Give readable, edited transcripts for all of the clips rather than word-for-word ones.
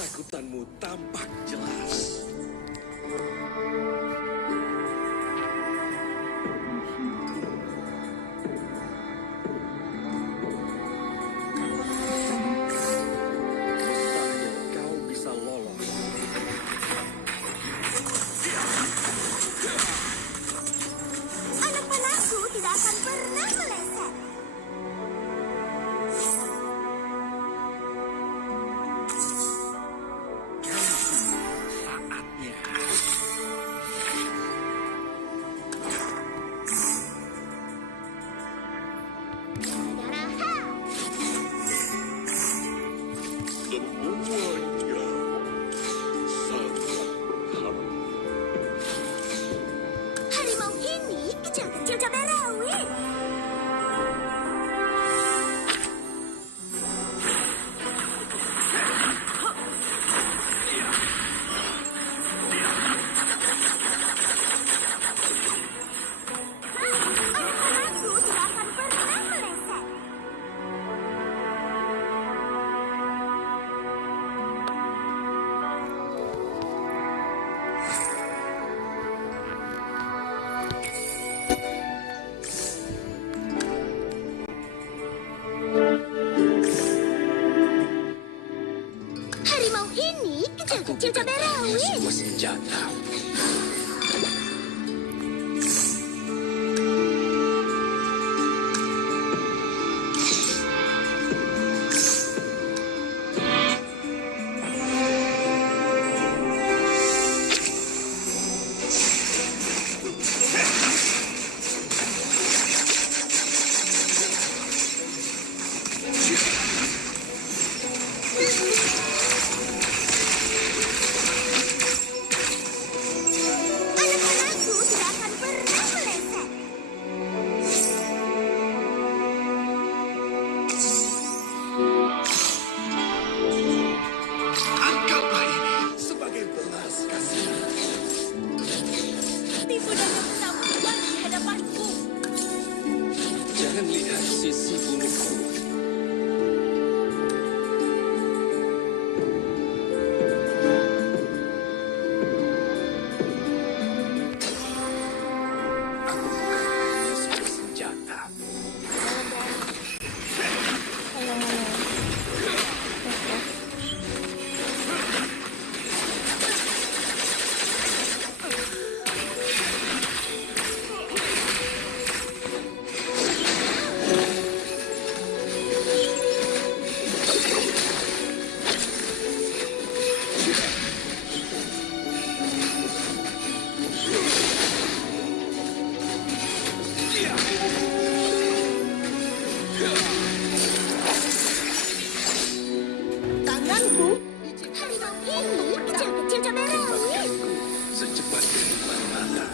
Ketakutanmu tampak jelas. Mustahil kau bisa lolos. Anak panahku tidak akan pernah meleset. Saatnya. Daraha. Semuanya sangat berharap. Harimau ini kecil-kecil cabai rawit. Anak panahku tidak akan pernah meleset. Harimau ini kecil-kecil cabai rawit. Semua senjata. Anak panahku tidak akan pernah meleset. Anggaplah ini sebagai belas kasihan. Tipu daya bersama di hadapanku. Jangan lihat sisi burukku. Aku bukan semua senjata. Tanganku. Harimau ini kecil-kecil cabai rawit. Secepat kehidupan mata.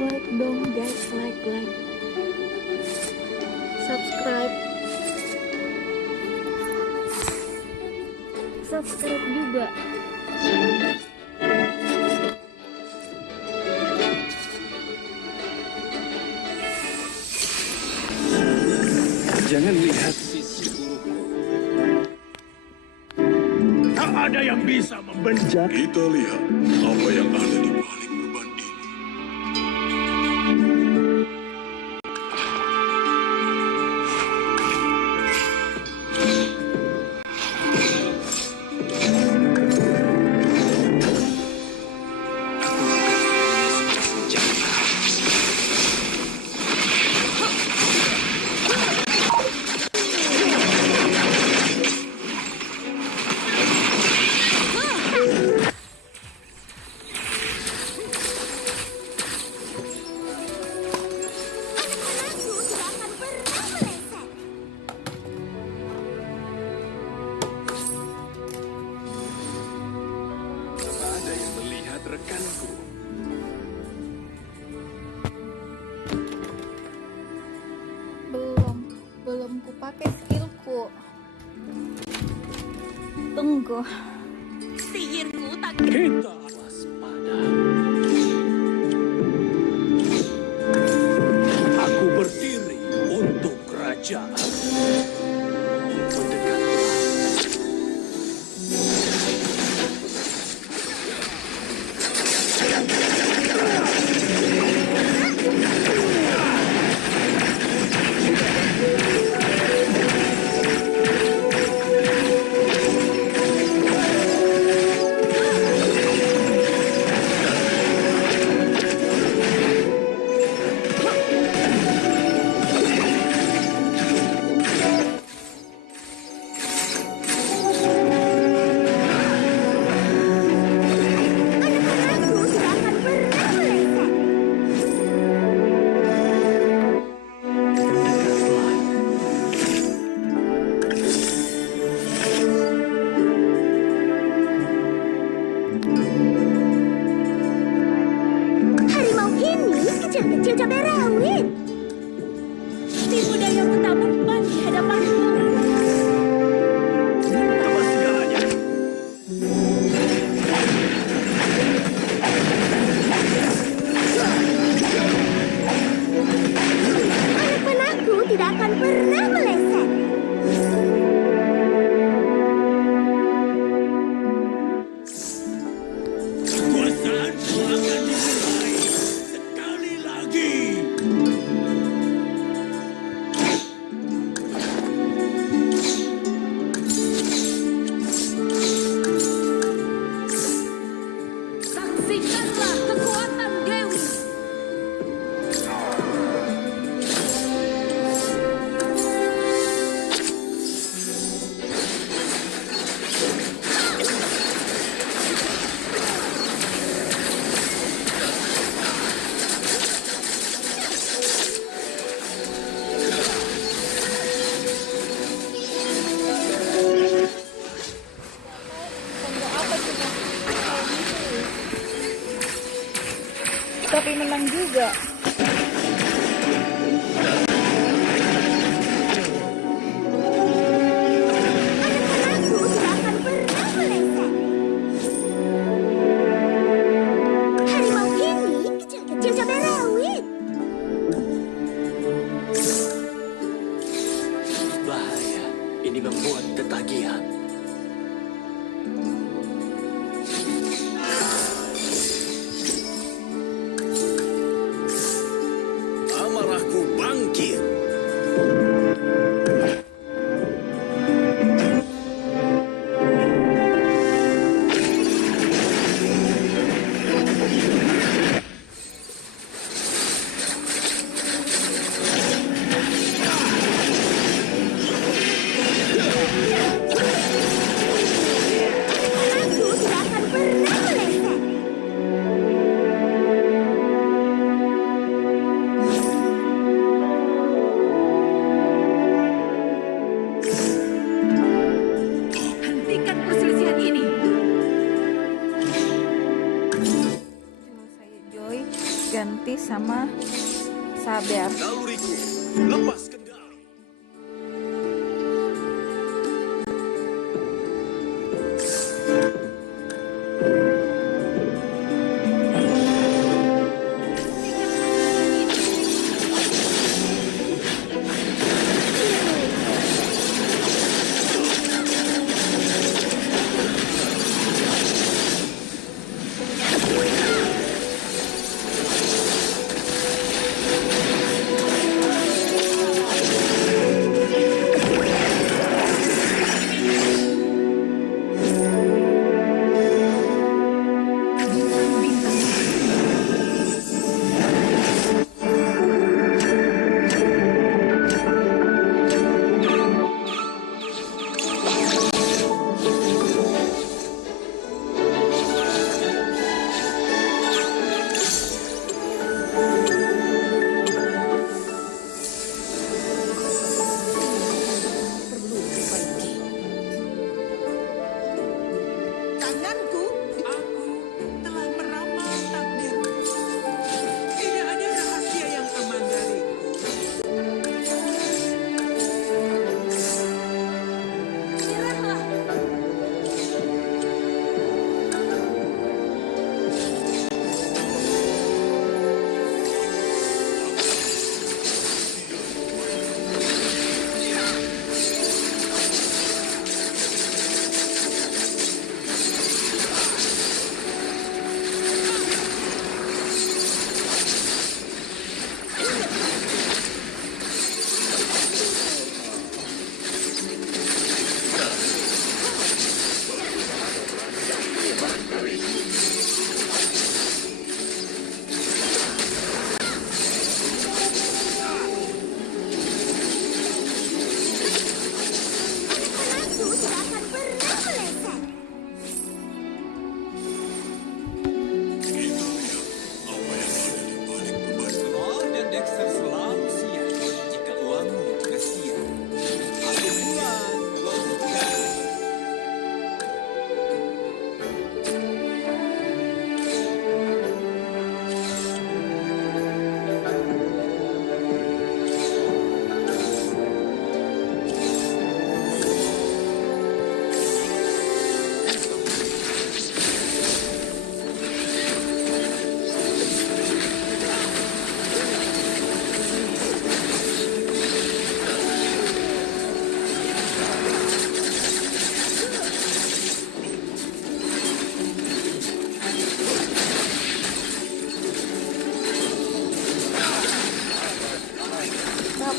Like dong guys, like. Subscribe juga. Jangan lihat sisi burukku. Tak ada yang bisa membenca. Kita lihat apa yang ada di balik beban ini. Anak panahku tidak akan pernah meleset. Tak ada yang melihat rekanku. Belum ku pakai skillku. Tunggu. Sihirku tak Kita Waspada. Aku berdiri untuk kerajaan. kecil-kecil cabai rawit. Tipu daya buta mempan di hadapanku. Apa segalanya? Anak panahku tidak akan pernah meleset. Kekuasaanku akan dimulai sekali lagi. Saksikanlah kekuatan Dewi. Tapi menang juga. Anak-anakku tidak akan pernah meleset. Harimau ini kecil-kecil cabai rawit. Bahaya, ini membuat ketagihan. Amarahku bangkit. Aku tidak akan pernah meleset. Hentikan perselisihan ini. Saya Joy ganti sama Sabar. Naluriku, lepas kendali.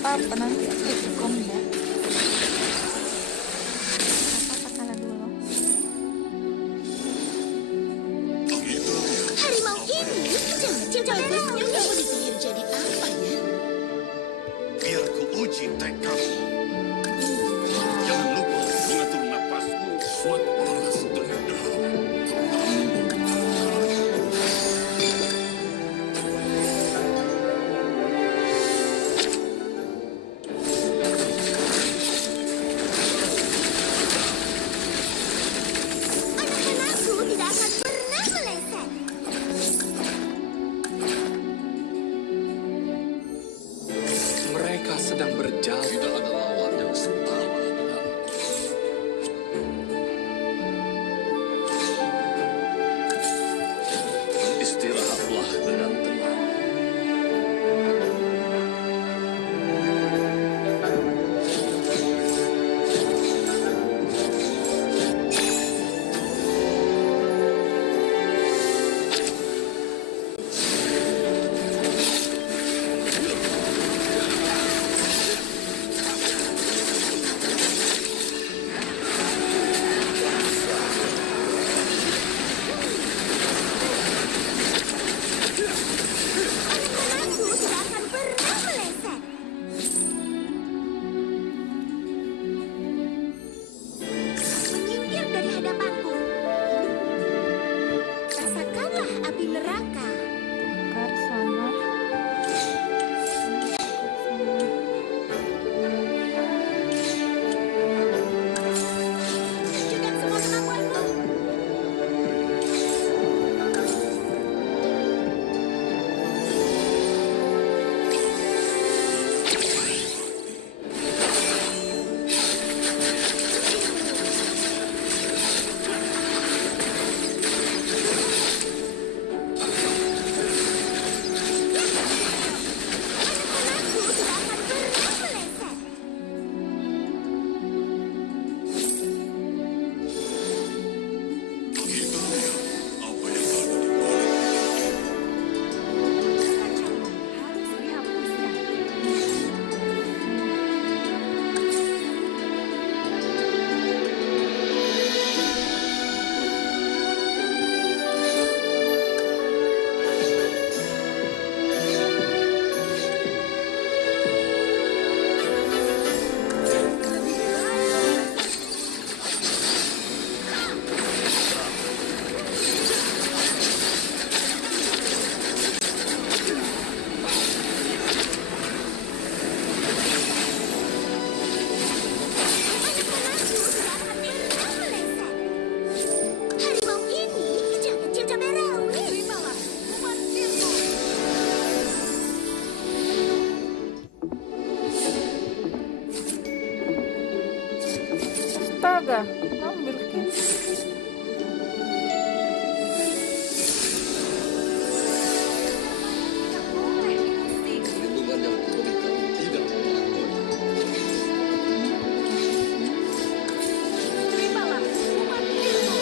apa-apa nanti aku hukum ya. Apa kalah dulu. Harimau ini bagusnya kamu disihir jadi apa ya? Biar ku uji tekadmu. Jangan lupa mengatur napasmu. Suat balas dendam. Anak-anakku tidak akan pernah meleset. Mereka sedang berjalan. Tidak ada lawan yang setara denganku. Istirahatlah dengan tenang. Anak-anakku tidak akan pernah meleset. Menyingkir dari hadapanku. Rasakanlah api neraka. Tengkar sama Tunjukkan semua kemampuanmu. Anak-anakku tidak akan pernah meleset. Kita lihat apa yang ada di balik. Harus dihapuskan. Anak-anakku tidak akan pernah meleset. Harimau ini kecil-kecil cabai rawit. Terimalah hukuman Virgo. astaga, ambil Ken. Perlindungan yang kuberikan tidak melakukan. Terimalah hukuman Virgo.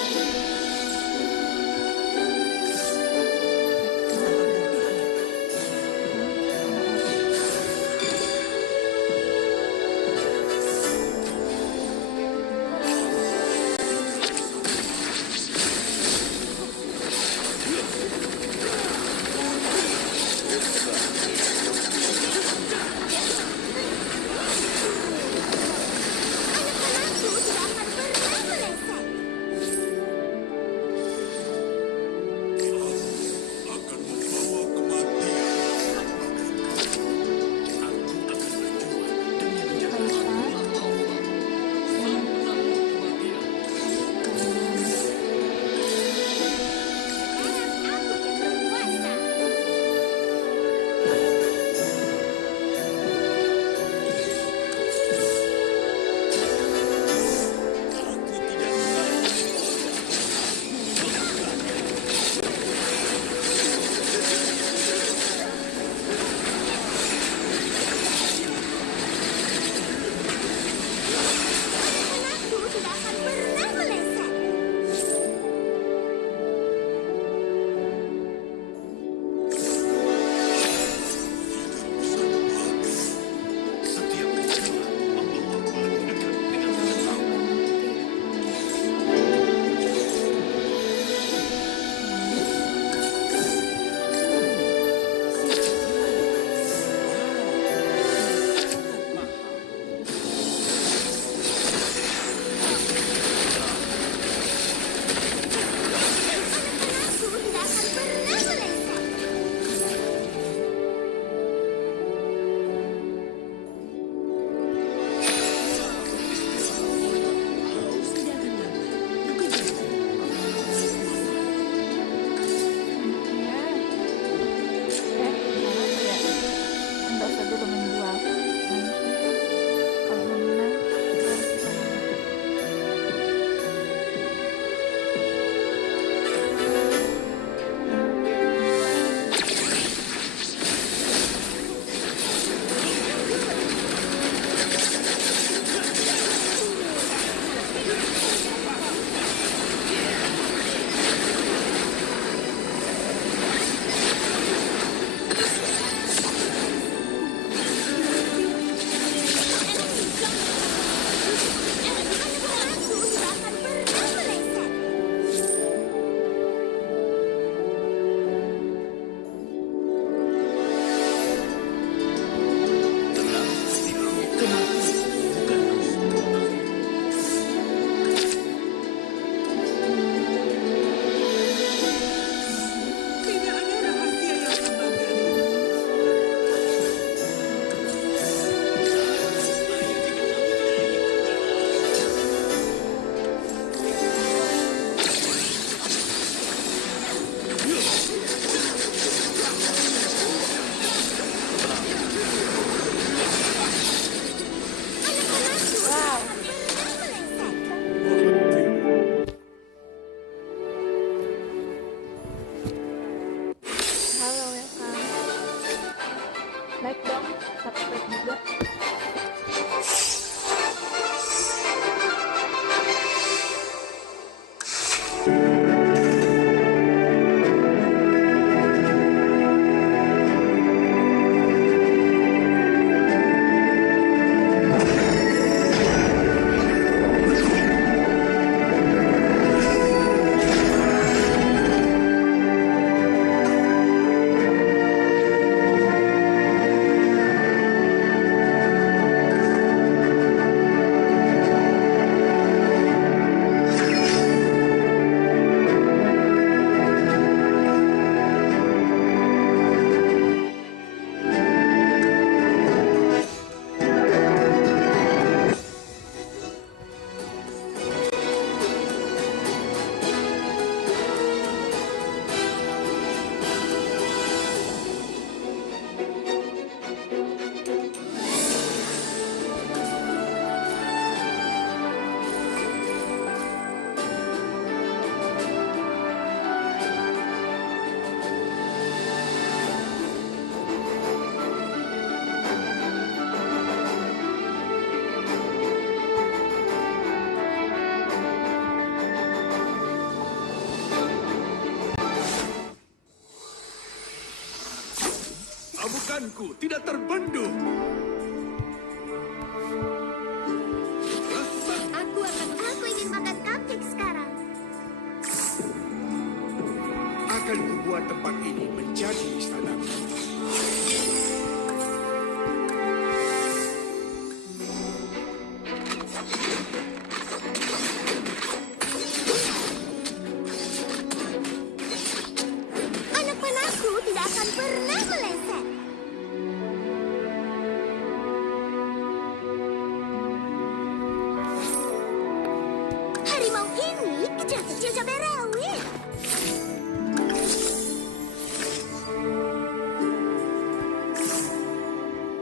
Anak-anakku tidak akan pernah meleset. Akan membawa kematian. Aku akan berjuang demi menjadi Kaisar. Sekarang aku yang berkuasa. Amukanku tidak terbendung. Aku ingin makan cupcake sekarang. Akan kubuat tempat ini menjadi istana. Anak panahku tidak akan pernah meleset. Harimau ini kecil-kecil cabai rawit.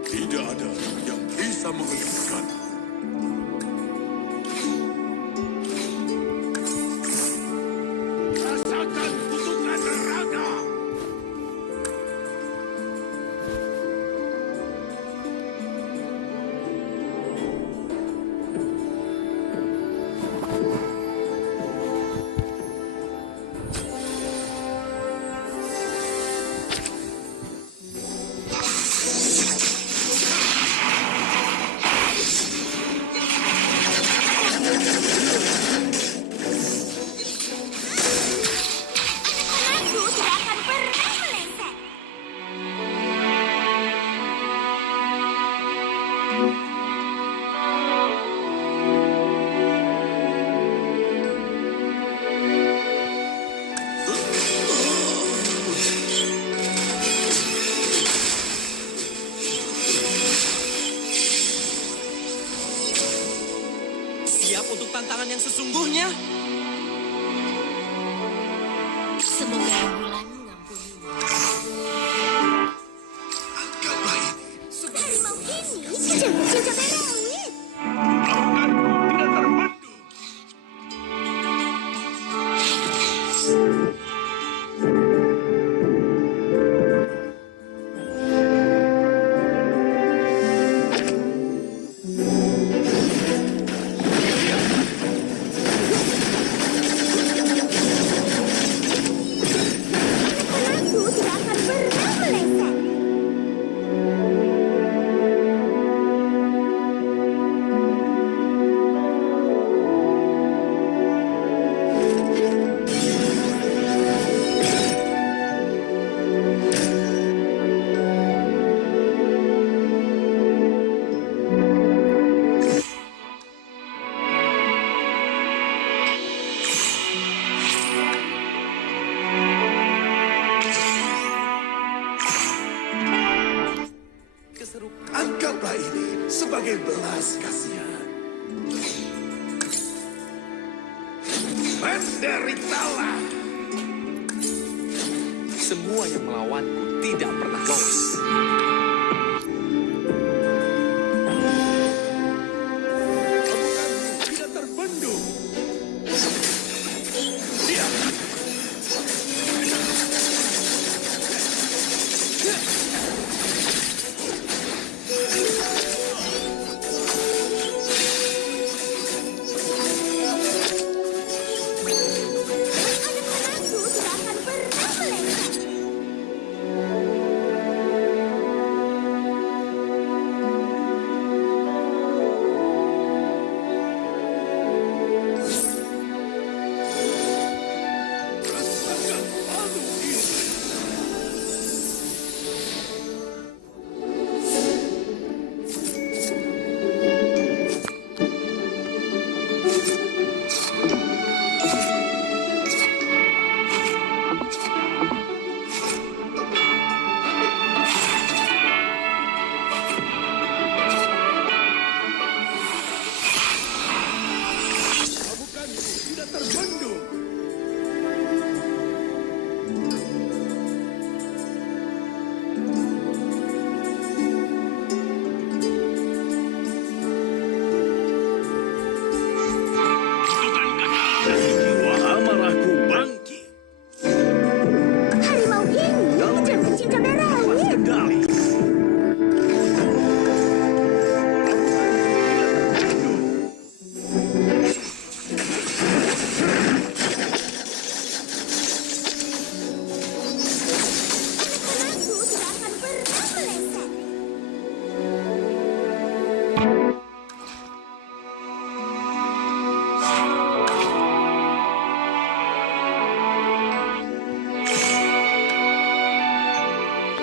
Tidak ada yang bisa menghentikan. Rasakan kutukan neraka. Anakku tidak akan pernah meleset. Siap untuk tantangan yang sesungguhnya? Semoga rembulan mengampunimu. Anggaplah ini Harimau ini kecil-kecil cabai rawit. amukanku tidak terbendung. Anakku tidak akan pernah meleset. Anggaplah ini sebagai belas kasihan. Menderitalah. Semua yang melawanku tidak pernah lolos. Amukanku tidak terbendung. Diam. Anak-anakku tidak akan pernah meleset.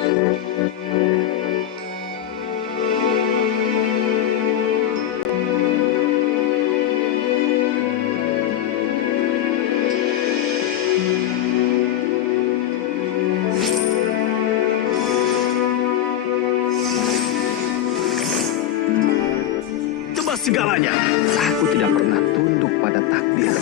Tebas segalanya. Aku tidak pernah tunduk pada takdir.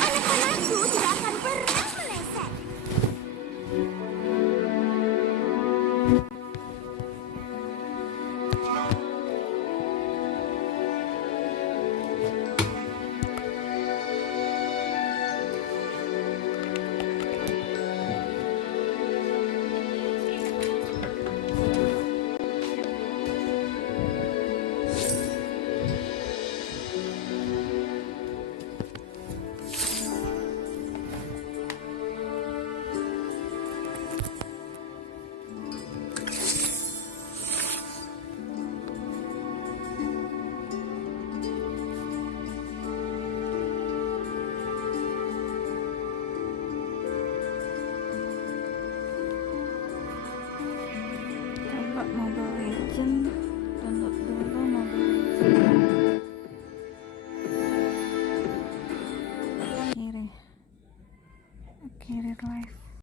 Anak-anakku tidak akan pernah meleset. Coba Mobile Legend.